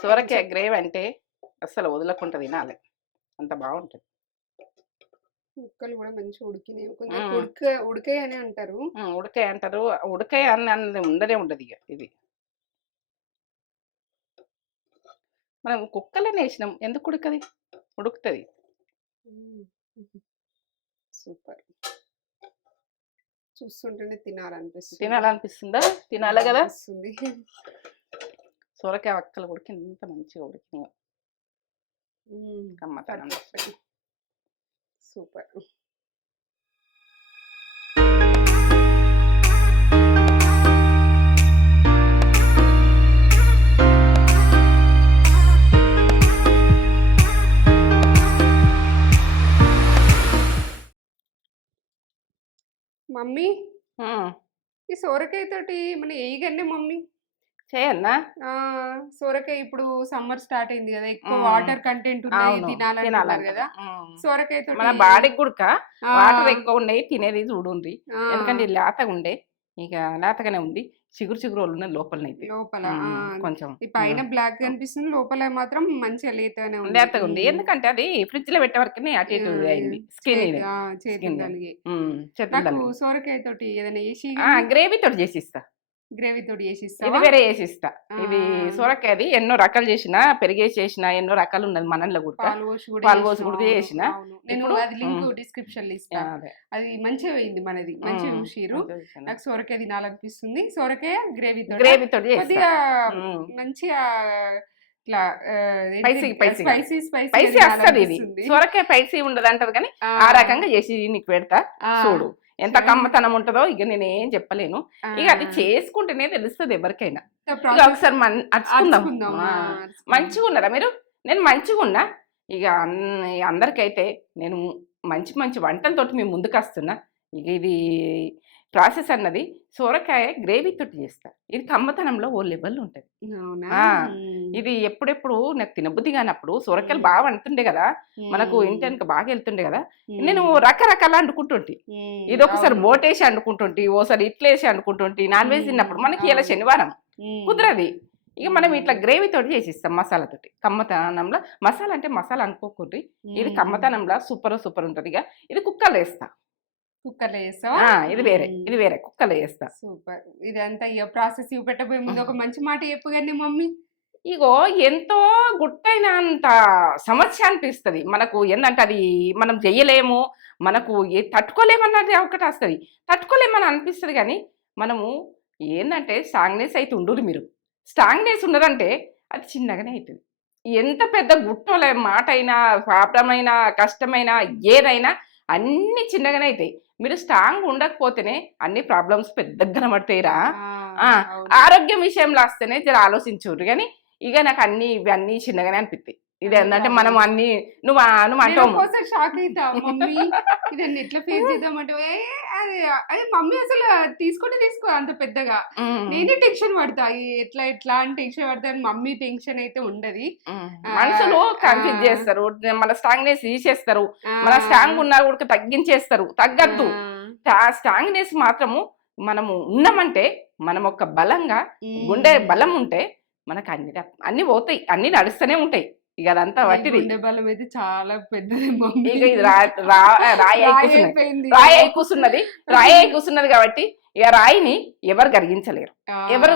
సొరకాయ గ్రేవీ అంటే అస్సలు వదలకుండా తినాలి, అంత బాగుంటుంది. ముక్కలు కూడా మంచిగా ఉడికినాయి. కొంచెం ఉడకాయి అని అంటారు. ఉడకాయ అంటారు, ఉడకాయ అన్నది ఉండనే ఉండదు. ఇక ఇది మనం కుక్కలనే వేసినాం, ఎందుకు ఉడకది? ఉడుకుతుంది. సూపర్, చూస్తుంటేనే తినాలనిపిస్తుంది. తినాలనిపిస్తుందా? తినాలి కదా. వస్తుంది. సొరకాయ ఒక్కలు ఉడికి ఎంత మంచిగా ఉడికినాయో. కమ్మతనం. సూపర్. మమ్మీ ఈ సొరకాయ తోటి మన వేయగండి మమ్మీ. చేయన్నా? సొరకాయ ఇప్పుడు సమ్మర్ స్టార్ట్ అయింది కదా, ఎక్కువ వాటర్ కంటెంట్ ఉన్నాయి తినాలంటున్నారు కదా. సొరకాయ తోటి మన బాడీకి కూడా వాటర్ ఎక్కువ ఉన్నాయి, తినేది చూడండి. ఎందుకంటే లేతగా ఉండే, ఇక లేతగానే ఉంది. చిగురు చిగురు ఉన్నాయి లోపలనైతే. లోపల కొంచెం పైన బ్లాక్ కనిపిస్తుంది, లోపల మాత్రం మంచిగా లేతగా ఉంది. ఎందుకంటే అది ఫ్రిడ్జ్ లో పెట్టే వరకు అటు ఇటు అయింది. స్కిన్ సొరకాయ తోటి ఏదైనా వేసి గ్రేవీ తోటి చేసిస్తా. గ్రేవీ తోటి చేసిస్తా. ఇది వేరే చేసిస్తా. ఇది సొరకాయది ఎన్నో రకాలు చేసిన, పెరిగేసి చేసిన, ఎన్నో రకాలు ఉన్నది మనలో కూడా. పాలు పోసి కూడా చేసిన. నేను అది లింక్ డిస్క్రిప్షన్ లో ఇస్తాను. అది మంచిగా అయింది, మనది మంచిగా చూసిరు. నాకు సొరకాయ తినాలనిపిస్తుంది. సొరకాయ గ్రేవీ తోటి కొద్దిగా మంచిగా ఇట్లా స్పైసీ వస్తుంది. ఇది సొరకాయ స్పైసీ ఉండదు అంటారు కానీ ఆ రకంగా చేసి నీకు పెడతా చూడు ఎంత కమ్మతనం ఉంటుందో. ఇక నేనేం చెప్పలేను, ఇక అది చేసుకుంటేనే తెలుస్తుంది ఎవరికైనా. ఒకసారి అరుచుకుందాం. మంచిగా ఉన్నారా మీరు? నేను మంచిగా ఉన్నా. ఇక అందరికైతే నేను మంచి మంచి వంటలతోటి మేము ముందుకు వస్తున్నా. ఇక ఇది ప్రాసెస్ అన్నది సొరకాయ గ్రేవీ తోటి చేస్తా. ఇది కమ్మతనంలో ఓ లెవెల్ ఉంటుంది. ఇది ఎప్పుడెప్పుడు నాకు తినబుద్ధి కానప్పుడు సొరకాయలు బాగా వండుతుండే కదా, మనకు ఇంటికి బాగా వెళ్తుండే కదా, నేను రకరకాల వండుకుంటుంటి. ఇది ఒకసారి బోటేసి వండుకుంటుంటి, ఓసారి ఇట్లేసి వండుకుంటుంటి. నాన్ వెజ్ తిన్నప్పుడు మనకి ఇలా శనివారం కుదరది. ఇక మనం ఇట్లా గ్రేవీ తోటి చేసిస్తాం మసాలాతోటి. కమ్మతనంలో మసాలా అంటే మసాలా అనుకోకూడదు, ఇది కమ్మతనంలో సూపర్ సూపర్ ఉంటుంది. ఇక ఇది కుక్కర్లో వేస్తా. కుక్కర్లో చేస్తావా? ఇది వేరే కుక్కర్లో చేస్తా. సూపర్. ఇదంతా ప్రాసెస్ పెట్టబోయే ముందు ఒక మంచి మాట చెప్పగానే మమ్మీ, ఇగో ఎంతో గుట్టైనంత సమస్య అనిపిస్తుంది మనకు. ఏంటంటే అది మనం చెయ్యలేము, మనకు తట్టుకోలేమన్నది ఒకటి వస్తుంది. తట్టుకోలేమని అనిపిస్తుంది కానీ మనము ఏంటంటే స్ట్రాంగ్నెస్ అయితే ఉండదు. మీరు స్ట్రాంగ్నెస్ ఉన్నదంటే అది చిన్నగానే అవుతుంది. ఎంత పెద్ద గుట్టలే మాట అయినా, ప్రాబ్లం అయినా, కష్టమైనా, ఏదైనా అన్ని చిన్నగానే అవుతాయి. మీరు స్ట్రాంగ్ ఉండకపోతేనే అన్ని ప్రాబ్లమ్స్ పెద్దగా కనబడతాయిరా. ఆరోగ్యం విషయంలో వస్తేనే జర ఆలోచించుర్రు కానీ ఇక నాకు ఇవన్నీ చిన్నగానే అనిపిస్తాయి. ఇది ఏంటంటే మనం అన్ని నువ్వు అంటావు షాక్ అవుతా మమ్మీ, ఇదన్నీ ఎట్లా ఫేస్ చేద్దామంటే అది మమ్మీ అసలు తీసుకో అంత పెద్దగా. నేనే టెన్షన్ పడతా, ఎట్లా అని టెన్షన్ పడతా. మమ్మీ టెన్షన్ అయితే ఉండదు. మనుషులు కన్ఫ్యూజ్ చేస్తారు, మన స్ట్రాంగ్నెస్ తీసేస్తారు, మన స్ట్రాంగ్ ఉన్నా కూడా తగ్గించేస్తారు. తగ్గద్దు. స్ట్రాంగ్నెస్ మాత్రము మనము ఉన్నామంటే మనం ఒక బలంగా గుండె బలం ఉంటే మనకు అన్ని పోతాయి, అన్ని నడుస్తూనే ఉంటాయి. ఇక అదంతా వట్టిది. బలం అయితే చాలా పెద్దది. ఇక ఇది రాయి అయి కూర్చున్నది కాబట్టి ఇక రాయిని ఎవరు గరిగించలేరు, ఎవరు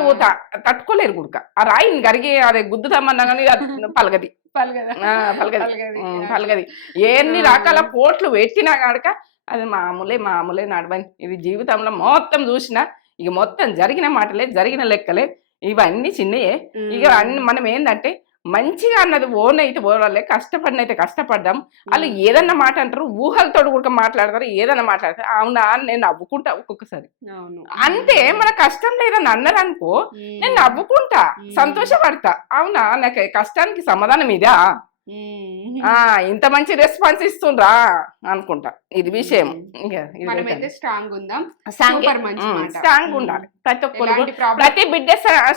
తట్టుకోలేరు గుడక. ఆ రాయిని గరిగి అదే గుద్దుతామన్నా కానీ పలగది. ఎన్ని రకాల పోట్లు పెట్టినా కనుక అది మామూలే నడవని. ఇది జీవితంలో మొత్తం చూసినా ఇక మొత్తం జరిగిన మాటలే, జరిగిన లెక్కలే, ఇవన్నీ చిన్నయే. ఇక అన్ని మనం ఏంటంటే మంచిగా అన్నది ఓనైతే ఓనలే, కష్టపడినైతే కష్టపడ్డాం. వాళ్ళు ఏదన్నా మాట అంటారు, ఊహలతో కూడా మాట్లాడతారు, ఏదన్నా మాట్లాడతారు. అవునా నేను నవ్వుకుంటా ఒక్కొక్కసారి. అంతే, మన కష్టం లేదని అన్నారు అనుకో, నేను నవ్వుకుంటా, సంతోషపడతా. అవునా నాకు కష్టానికి సమాధానం ఇదా, ఇంత మంచి రెస్పాన్స్ ఇస్తుండ్రా అనుకుంటా. ఇది విషయం. స్ట్రాంగ్ ఉండాలి ప్రతి ఒక్కరు, ప్రతి బిడ్డ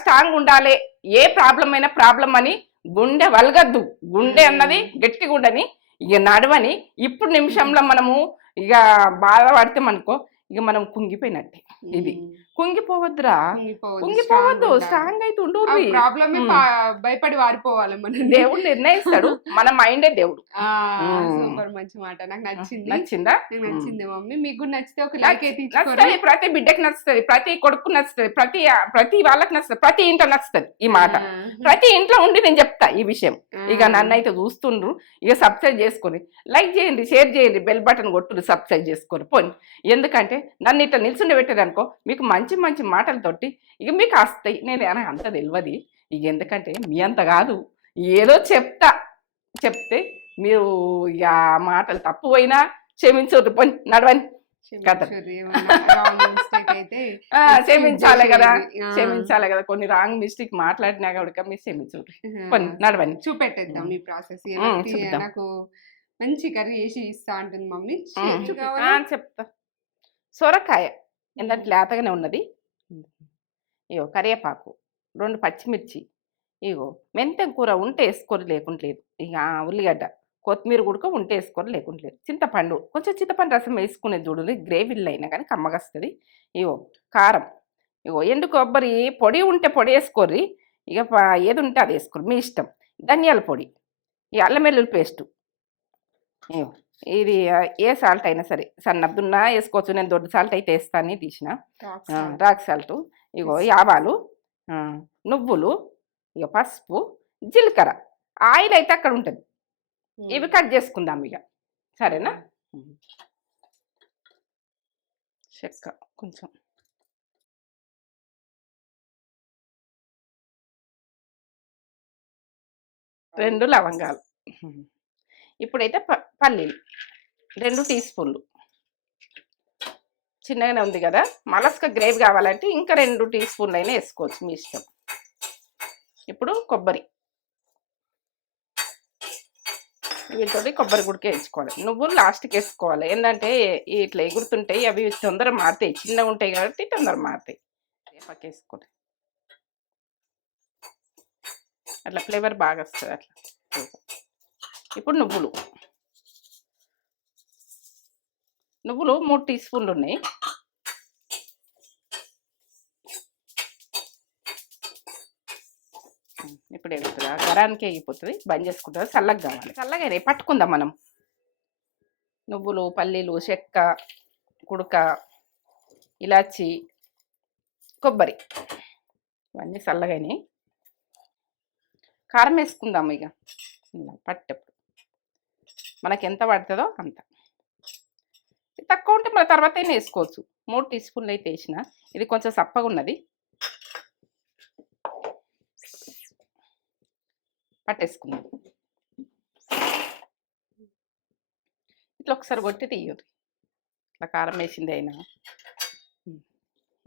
స్ట్రాంగ్ ఉండాలి. ఏ ప్రాబ్లం అయినా ప్రాబ్లం అని గుండె వలగద్దు. గుండె అన్నది గట్టి గుండెని ఇక నడవని. ఇప్పుడు నిమిషంలో మనము ఇక బాధపడితే మనకో ఇక మనం కుంగిపోయినట్టే. ఇది కుంగిపోవద్దురా, కుంగిపోవద్దు, కుంగిపోవద్దు, స్ట్రాంగ్ అయితే ఉండు. ప్రాబ్లమ్ భయపడి వారిపోవాలి మనం. దేవుడు నిర్ణయిస్తాడు, మన మైండే దేవుడు. సూపర్, మంచి మాట, నాకు నచ్చింది. నచ్చిందా? నచ్చింది మమ్మీ. మీకు కూడా నచ్చితే ఒక లైక్ అయితే ఇచ్చుకోండి. నచ్చుతుంది, ప్రతి బిడ్డకి నచ్చుతుంది, ప్రతి కొడుకు నచ్చుతుంది, ప్రతి వాళ్ళకి నచ్చుతుంది, ప్రతి ఇంట్లో నచ్చుతుంది ఈ మాట. ప్రతి ఇంట్లో ఉండి నేను చెప్తా ఈ విషయం. ఇక నన్ను అయితే చూస్తుండ్రు, ఇక సబ్స్క్రైబ్ చేసుకొని లైక్ చేయండి, షేర్ చేయండి, బెల్ బటన్ కొట్టుడు, సబ్స్క్రైబ్ చేసుకొని పోయి. ఎందుకంటే నన్ను ఇట్లా నిల్చుండి పెట్టారనుకో, మీకు మంచి మంచి మాటలతోటి ఇక మీకు వస్తాయి. నేను అంత తెలియదు ఇక, ఎందుకంటే మీ అంత కాదు, ఏదో చెప్తే మీరు ఇక మాటలు తప్పు పోయినా క్షమించొద్దు, పోయి నడవని కథ. క్షమించాలి కదా, క్షమించాలి కదా, కొన్ని రాంగ్ మిస్టేక్ మాట్లాడినా కూడా మీరు క్షమించండి, పోయి నడవని. చూపెట్టేద్దాం ఈ ప్రాసెస్. నాకు మంచి కర్రీ చేసి ఇస్తా అంటుంది మమ్మీ. చెప్తా. సొరకాయ ఎందుకంటే లేతగానే ఉన్నది, ఇగో కరివేపాకు, 2 పచ్చిమిర్చి, ఇగో మెంతెం కూర ఉంటే వేసుకోరు లేకుంటలేదు, ఇక ఉల్లిగడ్డ, కొత్తిమీర గుడక ఉంటే వేసుకోరు లేకుంటలేదు, చింతపండు, కొంచెం చింతపండు రసం వేసుకునేది చూడండి, గ్రేవీలు అయినా కానీ కమ్మగస్తుంది. ఇగో కారం, ఇగో ఎండు కొబ్బరి పొడి ఉంటే పొడి వేసుకోర్రి, ఇక ఏది ఉంటే అది వేసుకోరు మీ ఇష్టం. ధనియాల పొడి, ఈ అల్లం వెల్లుల్లి పేస్టు, ఇగో ఇది ఏ సాల్ట్ అయినా సరే, సన్నదున్నా వేసుకోవచ్చు, నేను దొడ్డు సాల్ట్ అయితే వేస్తాను తీసిన, రాక్ సాల్ట్, ఇగో ఆవాలు, నువ్వులు, ఇక పసుపు, జీలకర్ర, ఆయిల్ అయితే అక్కడ ఉంటుంది, ఇవి కట్ చేసుకుందాం ఇక, సరేనా. చెక్క కొంచెం, 2 లవంగాలు, ఇప్పుడైతే పల్లీలు 2 టీ స్పూన్లు, చిన్నగానే ఉంది కదా, మలస్క గ్రేవీ కావాలంటే ఇంకా 2 టీ స్పూన్లు అయినా వేసుకోవచ్చు మీ ఇష్టం. ఇప్పుడు కొబ్బరి, వీటితోటి కొబ్బరి గుడికే వేసుకోవాలి, నువ్వులు లాస్ట్కి వేసుకోవాలి, ఏంటంటే ఇట్లా ఎగురుతుంటాయి అవి తొందరగా మారుతాయి, చిన్నగా ఉంటాయి కాబట్టి తొందరగా మారుతాయి. పక్క వేసుకోవాలి, అట్లా ఫ్లేవర్ బాగా వస్తుంది అట్లా. ఇప్పుడు నువ్వులు 3 టీ స్పూన్లు ఉన్నాయి, ఇప్పుడు ఎగురుతుంది, గరానికి ఎగిపోతుంది, బంద్ చేసుకుంటుంది, చల్లగా కావాలి, చల్లగా పట్టుకుందాం మనం. నువ్వులు, పల్లీలు, చెక్క, కుడక, ఇలాచి, కొబ్బరి ఇవన్నీ చల్లగానే. కారం వేసుకుందాము ఇక పట్టేప్పుడు, మనకి ఎంత పడుతుందో అంత, తక్కువ ఉంటే మన తర్వాత అయినా వేసుకోవచ్చు. 3 టీ స్పూన్లు అయితే వేసిన, ఇది కొంచెం సప్పగా ఉన్నది, పట్టేసుకుందాం. ఇట్లా ఒకసారి కొట్టి తీయదు, ఇట్లా కారం వేసింది అయినా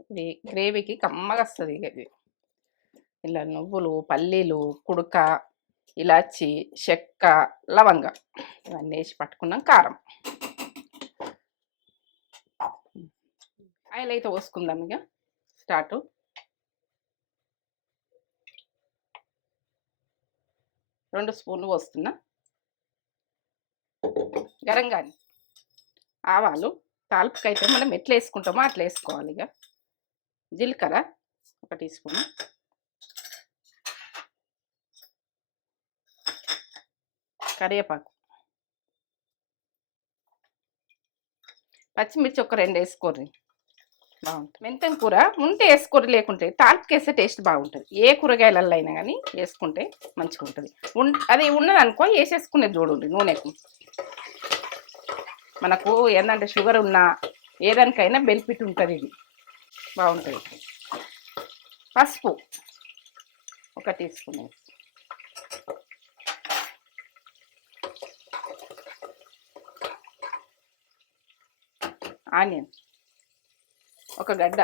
ఇది గ్రేవీకి కమ్మగా వస్తుంది. ఇది ఇలా నువ్వులు, పల్లీలు, కుడక, ఇలాచి, చెక్క, లవంగ ఇవన్నీ వేసి పట్టుకున్నాం. కారం, ఆయిల్ అయితే పోసుకుందాం ఇక, స్టార్ట్. రెండు స్పూన్లు పోస్తున్నా. గరంగాని ఆవాలు, తాల్పుకైతే మనం ఎట్లా వేసుకుంటామో అట్లా వేసుకోవాలి. ఇక జీలకర్ర 1 టీ స్పూన్, కరివేపాకు, పచ్చిమిర్చి ఒక 2 వేసుకోర్రి, బాగుంటుంది. మెంతం కూర ఉంటే వేసుకోరు, లేకుంటే తాల్పుకి వేస్తే టేస్ట్ బాగుంటుంది. ఏ కూరగాయలలో అయినా కానీ వేసుకుంటే మంచిగా ఉంటుంది. అది ఉన్నదనుకో వేసేసుకునేది చూడండి. నూనెకు మనకు ఏంటంటే షుగర్ ఉన్నా ఏదానికైనా బెనిఫిట్ ఉంటుంది, ఇది బాగుంటుంది. పసుపు 1 టీ స్పూన్, ఆనియన్ 1 గడ్డ.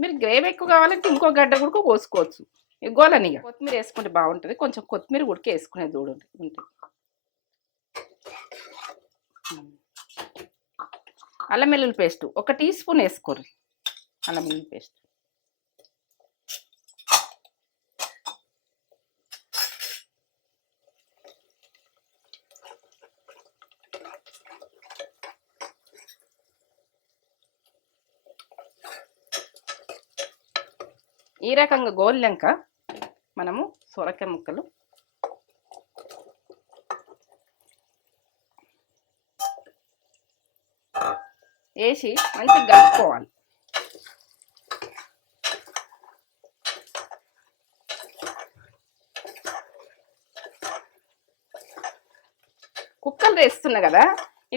మీరు గ్రేవీ ఎక్కువ కావాలంటే ఇంకో గడ్డ కూడా కోసుకోవచ్చు. గోలని కొత్తిమీర వేసుకుంటే బాగుంటుంది. కొంచెం కొత్తిమీర ఉడికి వేసుకునేది చూడండి ఉంటుంది. అల్లం వెల్లుల్లి పేస్ట్ 1 టీ స్పూన్ వేసుకోరు. అల్లం వెల్లుల్లి పేస్ట్ ఈ రకంగా గోల్లంక మనము సొరకాయ ముక్కలు వేసి మంచిగా కలుపుకోవాలి. కుక్కలు వేస్తున్నా కదా,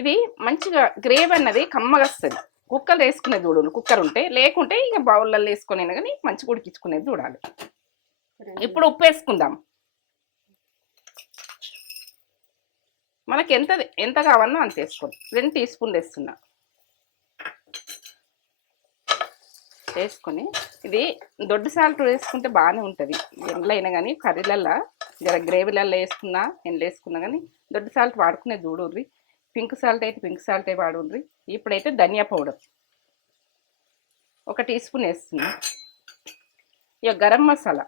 ఇది మంచిగా గ్రేవీ అన్నది కమ్మగా వస్తుంది. కుక్కలు వేసుకునేది చూడాలి, కుక్కర్ ఉంటే. లేకుంటే ఇక బౌల్లో వేసుకునేది కానీ మంచిగా ఉడికించుకునేది చూడాలి. ఇప్పుడు ఉప్పు వేసుకుందాం. మనకి ఎంత కావాలో అంత వేసుకోండి. 2 టీ స్పూన్లు వేస్తున్నా. వేసుకొని ఇది దొడ్డు సాల్ట్ వేసుకుంటే బాగానే ఉంటుంది. ఎండ్లో అయినా కానీ కర్రీలల్లో జర గ్రేవీలల్లో వేసుకున్నా ఎండ్లో వేసుకున్నా కానీ దొడ్డు సాల్ట్ వాడుకునేది చూడుర్రి. పింక్ సాల్ట్ అయితే పింక్ సాల్టే వాడుర్రి. ఇప్పుడైతే ధనియా పౌడర్ 1 టీ స్పూన్ వేస్తున్నా. ఇక గరం మసాలా,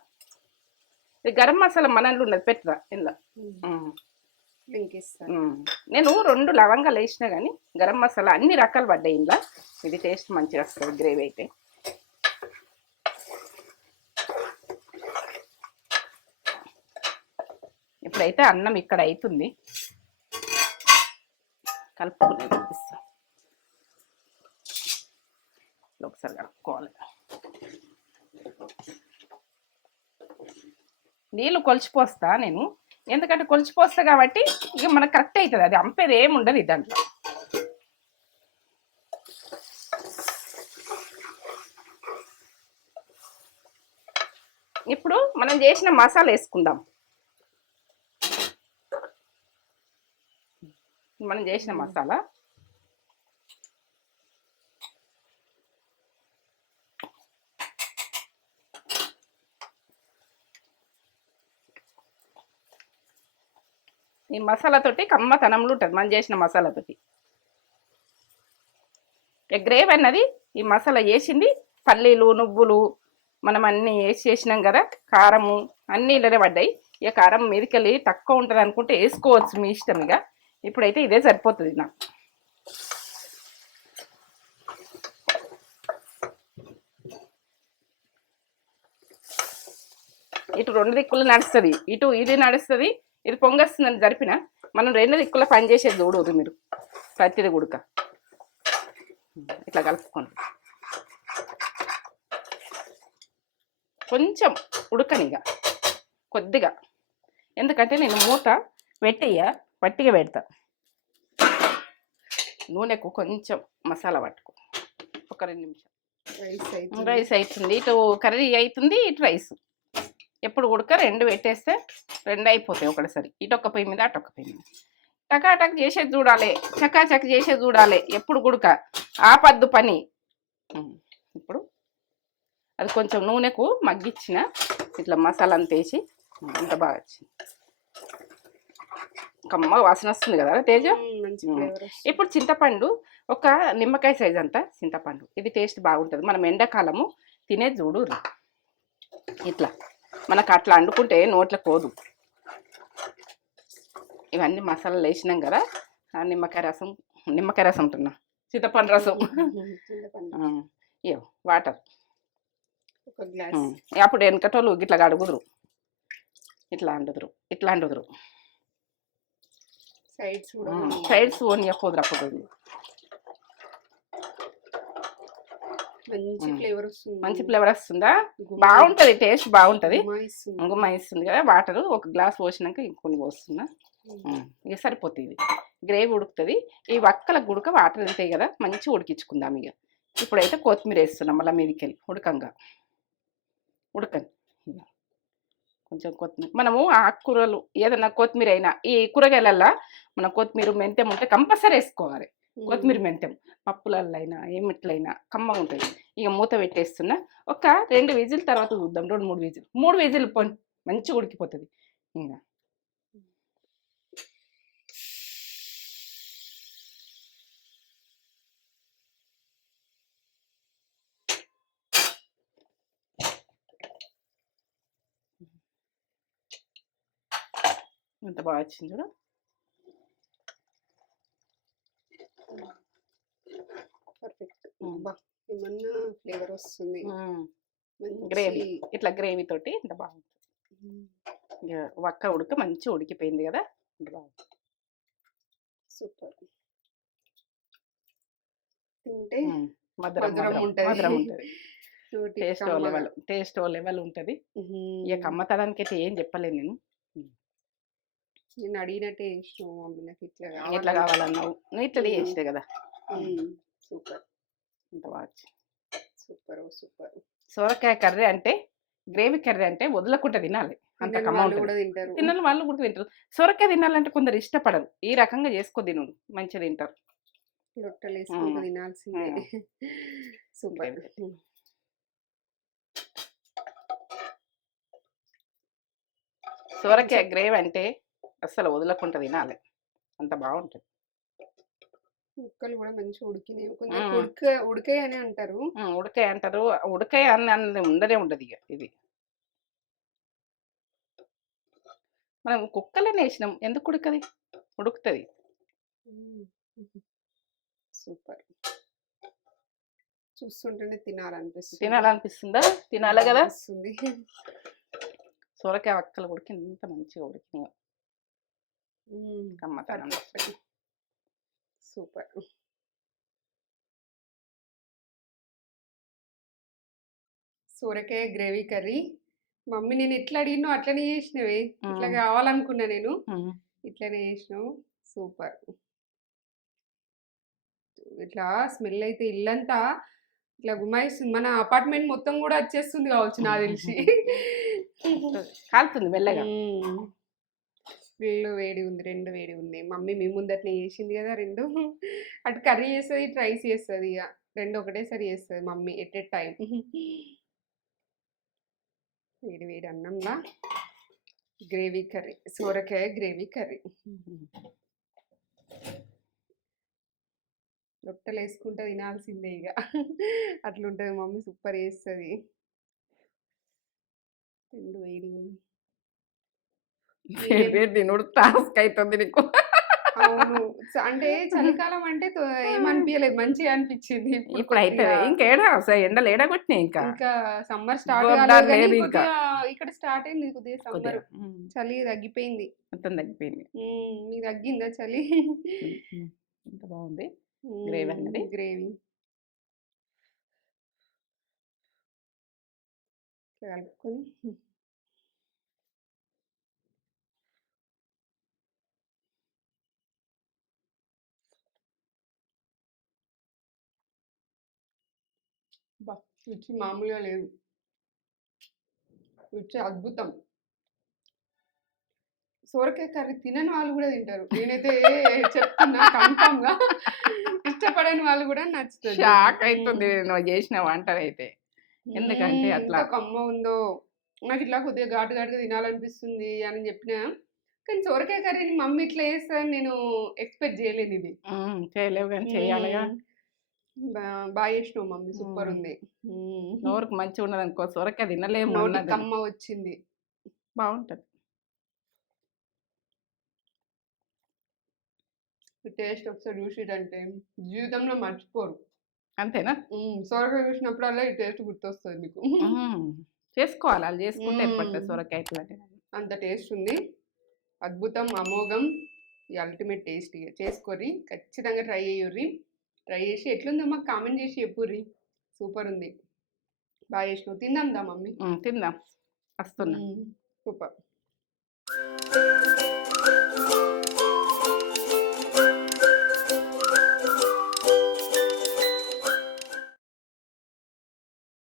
ఈ గరం మసాలా మనలో ఉన్నది పెట్టరా ఇందులో. నేను 2 లవంగాలు వేసినా కానీ గరం మసాలా అన్ని రకాలు పడ్డాయి ఇందులో. ఇది టేస్ట్ మంచిగా వస్తుంది గ్రేవీ అయితే. ఇప్పుడైతే అన్నం ఇక్కడ అవుతుంది, కలుపుకునే చూపిస్తాం. ఒకసారి కలుపుకోవాలి. నీళ్ళు కొలిచిపోస్తా నేను, ఎందుకంటే కొలిచిపోస్తా కాబట్టి ఇక మనకు కరెక్ట్ అవుతుంది. అది అంపేది ఏమి ఉండదు దాంట్లో. ఇప్పుడు మనం చేసిన మసాలా వేసుకుందాం. మనం చేసిన మసాలా ఈ మసాలాతోటి కమ్మతనంలో ఉంటుంది మనం చేసిన మసాలాతోటి. గ్రేవీ అన్నది ఈ మసాలా వేసింది, పల్లీలు నువ్వులు మనం అన్నీ వేసి చేసినాం కదా, కారము అన్నీ ఇళ్ళనే పడ్డాయి. ఇక కారం మీదకెళ్ళి తక్కువ ఉంటుంది అనుకుంటే వేసుకోవచ్చు, మీ ఇష్టం. ఇక ఇప్పుడైతే ఇదే సరిపోతుంది నాకు. ఇటు 2 దిక్కులు నడుస్తుంది, ఇటు ఇది నడుస్తుంది, ఇది పొంగొస్తుందని జరిపిన మనం 2 దిక్కుల పని చేసేది చూడరు మీరు. ప్రతిది గుడక ఇట్లా కలుపుకోండి. కొంచెం ఉడకనిగా కొద్దిగా, ఎందుకంటే నేను మూత పట్టిగా పెడతా. నూనెకు కొంచెం మసాలా పట్టుకో. ఒక 2 నిమిషాలు రైస్ అవుతుంది. ఇటు కర్రీ అవుతుంది, ఇటు రైస్. ఎప్పుడు ఉడక 2 పెట్టేస్తే 2 అయిపోతాయి ఒకటిసారి. ఇటు ఒక పొయ్యి మీద అటు ఒక పొయ్యి మీద. టకాటక్ చేసేది చూడాలి, చకాచక్ చేసేది చూడాలి. ఎప్పుడు గుడక ఆపద్దు పని. ఇప్పుడు అది కొంచెం నూనెకు మగ్గిచ్చిన ఇట్లా మసాలా అంతా వేసి అంత బాగా వచ్చింది. కమ్మ వాసన వస్తుంది కదా తేజ. ఇప్పుడు చింతపండు, ఒక నిమ్మకాయ సైజ్ అంతా చింతపండు. ఇది టేస్ట్ బాగుంటుంది. మనం ఎండాకాలము తినేది చూడు ఇట్లా. మనకు అట్లా వండుకుంటే నోట్ల పోదు. ఇవన్నీ మసాలాలు వేసినాం కదా, నిమ్మకాయ రసం ఉంటున్నా, చింతపండు రసం. ఇయో వాటర్ ఒక గ్లాస్. అప్పుడు వెనకటోళ్ళు ఇట్లా కడుగుదురు, ఇట్లా అండుదురు. సైడ్స్ ఓనియపోదురు. అప్పుడు మంచి ఫ్లేవర్ వస్తుందా, బాగుంటది, టేస్ట్ బాగుంటది, గుమ్మ ఇస్తుంది కదా. వాటర్ ఒక గ్లాస్ పోసినాక ఇంకొన్ని పోస్తున్నా. ఇక సరిపోతుంది. గ్రేవీ ఉడుకుతుంది. ఈ వక్కల గుడక వాటర్ వెళ్తాయి కదా, మంచిగా ఉడికించుకుందాం. ఇక ఇప్పుడైతే కొత్తిమీర వేస్తున్నాం మళ్ళీ మీదికెళ్ళి ఉడకండి. కొంచెం కొత్తిమీర. మనము ఆకుకూరలు ఏదైనా కొత్తిమీర అయినా ఈ కూరగాయలల్లో మనం కొత్తిమీర మెంతెం ఉంటే కంపల్సరీ వేసుకోవాలి. కొత్తిమీర మెంతెం పప్పులల్లో అయినా ఏమిట్లయినా కమ్మగా ఉంటుంది. ఇక మూత పెట్టేస్తున్నా. ఒక 2 విజిల్ తర్వాత చూద్దాం. 3 విజిల్ మంచిగా ఉడికిపోతుంది. ఇంకా ఎంత బాగా వచ్చింది చూడ. పర్ఫెక్ట్. ఏమన్నా ఫ్లేవర్ వస్తుంది. గ్రేవీ ఇట్లా గ్రేవీ తోటి ఇంత బాగుంటుంది. ఇక ఒక్క ఉడక మంచిగా ఉడికిపోయింది కదా, ఇంత బాగుంటుంది. సూపర్. తింటే మధురం మధురం ఉంటది. మధురం ఉంటుంది. నోటి టేస్ట్ కమ్మగా. లెవెల్ ఉంటుంది. ఇక కమ్మతనానికి అయితే ఏం చెప్పలేను నేను. నేను అడిగినట్టే చేసినావు మమ్మీ, నాకు ఇట్లా ఎట్లా కావాలన్నావు, నువ్వు ఇట్లా చేస్తే కదా. సూపర్. ఇంత బాగా సూపర్ సూపర్. సొరకాయ కర్రీ అంటే, గ్రేవీ కర్రీ అంటే వదలకుండా తినాలి. అంత కమ్మ వాళ్ళు ఉంటుంది. కూడా తింటారు. తినాలి, వాళ్ళు కూడా తింటారు. సొరకాయ తినాలంటే కొందరు ఇష్టపడరు. ఈ రకంగా చేసుకో తిను, మంచిగా తింటారు. లొట్టలు వేసుకుంటూ తినాల్సిందే. సూపర్. సొరకాయ గ్రేవీ అంటే అస్సలు వదలకుండా తినాలి, అంత బాగుంటుంది. ముక్కలు కూడా మంచిగా ఉడికినాయి. కొంచెం ఉడకాయి అని అంటారు. ఉడకాయ అంటారు, ఉడకాయ అన్నది ఉండనే ఉండదు. ఇక ఇది మనం కుక్కలనే వేసినాం, ఎందుకు ఉడకది, ఉడుకుతుంది. సూపర్. చూస్తుంటేనే తినాలనిపిస్తుంది. తినాలనిపిస్తుందా? తినాలి కదా. వస్తుంది. సొరకాయ వక్కలు ఉడికి ఎంత మంచిగా ఉడికినాయి. కమ్మతనం. సూపర్. సొరకాయ గ్రేవీ కర్రీ మమ్మీ నేను ఎట్లా అడిగినో అట్లనే చేసినవే. ఇట్లా కావాలనుకున్నా నేను, ఇట్లనే చేసినావు. సూపర్. ఇట్లా స్మెల్ అయితే ఇల్లంతా ఇట్లా గుమాయిస్తుంది. మన అపార్ట్మెంట్ మొత్తం కూడా వచ్చేస్తుంది కావచ్చు నాకు తెలిసి. కాలుతుంది మెల్లగా. వీళ్ళు వేడి ఉంది, రెండు వేడి ఉంది. మమ్మీ మీ ముందట్నే చేసింది కదా రెండు. అటు కర్రీ చేస్తుంది, ఇటు రైస్ చేస్తుంది. ఇక రెండు ఒకటేసారి చేస్తుంది మమ్మీ ఎట్ ఎ టైం. వేడి వేడి అన్నంలా గ్రేవీ కర్రీ, సొరకాయ గ్రేవీ కర్రీ. రొట్టెలు వేసుకుంటే తినాల్సిందే ఇక. అట్లుంటుంది మమ్మీ, సూపర్ చేస్తుంది. రెండు వేడి ఉంది. తినుడు టాస్క్ అవుతుంది నీకు. అవును, అంటే చలికాలం అంటే ఏమనిపించలేదు, మంచిగా అనిపించింది. ఇప్పుడు అయితే ఇంకేడా ఎండలు ఏడా కొట్టినాయి. ఇంకా సమ్మర్ స్టార్ట్ కాలేదు కానీ ఇక్కడ స్టార్ట్ అయింది కొద్దిగా సమ్మర్. చలి తగ్గిపోయింది, మొత్తం తగ్గిపోయింది. మీకు తగ్గిందా చలి? ఎంత బాగుంది గ్రేవీ అన్నది. గ్రేవీ కలుపుకొని రుచి మామూలుగా లేదు, రుచి అద్భుతం. సొరకాయ కర్రీ తినని వాళ్ళు కూడా తింటారు. నేనైతే చెప్తున్నా కన్ఫామ్ గా, ఇష్టపడని వాళ్ళు కూడా నచ్చుతుంది. షాక్ అవుతుంది నువ్వు చేసిన వంట అయితే. ఎందుకంటే అట్లా కమ్మ ఉందో, నాకు ఇట్లా కొద్దిగా ఘాటు ఘాటుగా తినాలనిపిస్తుంది అని చెప్పినా, కానీ సొరకాయ కర్రీని మమ్మీ ఇట్లా వేస్తాను నేను ఎక్స్పెక్ట్ చేయలేదు. ఇది చేయలేవు కానీ చేయాలిగా. బాగా చేసినావు మమ్మీ, సూపర్ ఉంది. నోరుకు మంచిగా ఉన్నది అనుకో, సొరకాయ తినలేము, కమ్మ వచ్చింది, బాగుంటది. టేస్ట్ ఒకసారి చూసిరంటే జీవితంలో మర్చిపోరు. అంతేనా? సొరకాయ చూసినప్పుడల్లా ఈ టేస్ట్ గుర్తొస్తుంది మీకు. చేసుకోవాలి, అది చేసుకుంటే ఏర్పడుతుంది సొరకాయ. అంత టేస్ట్ ఉంది, అద్భుతం, అమోఘం. ఈ అల్టిమేట్ టేస్ట్. చేసుకొని ఖచ్చితంగా ట్రై చేయుర్రి. ట్రై చేసి ఎట్లుందో మాకు కామెంట్ చేసి చెప్పుర్రి. సూపర్ ఉంది, బాగా చేసినావు. తిందాం దా మమ్మీ, తిందాం, వస్తున్నా. సూపర్.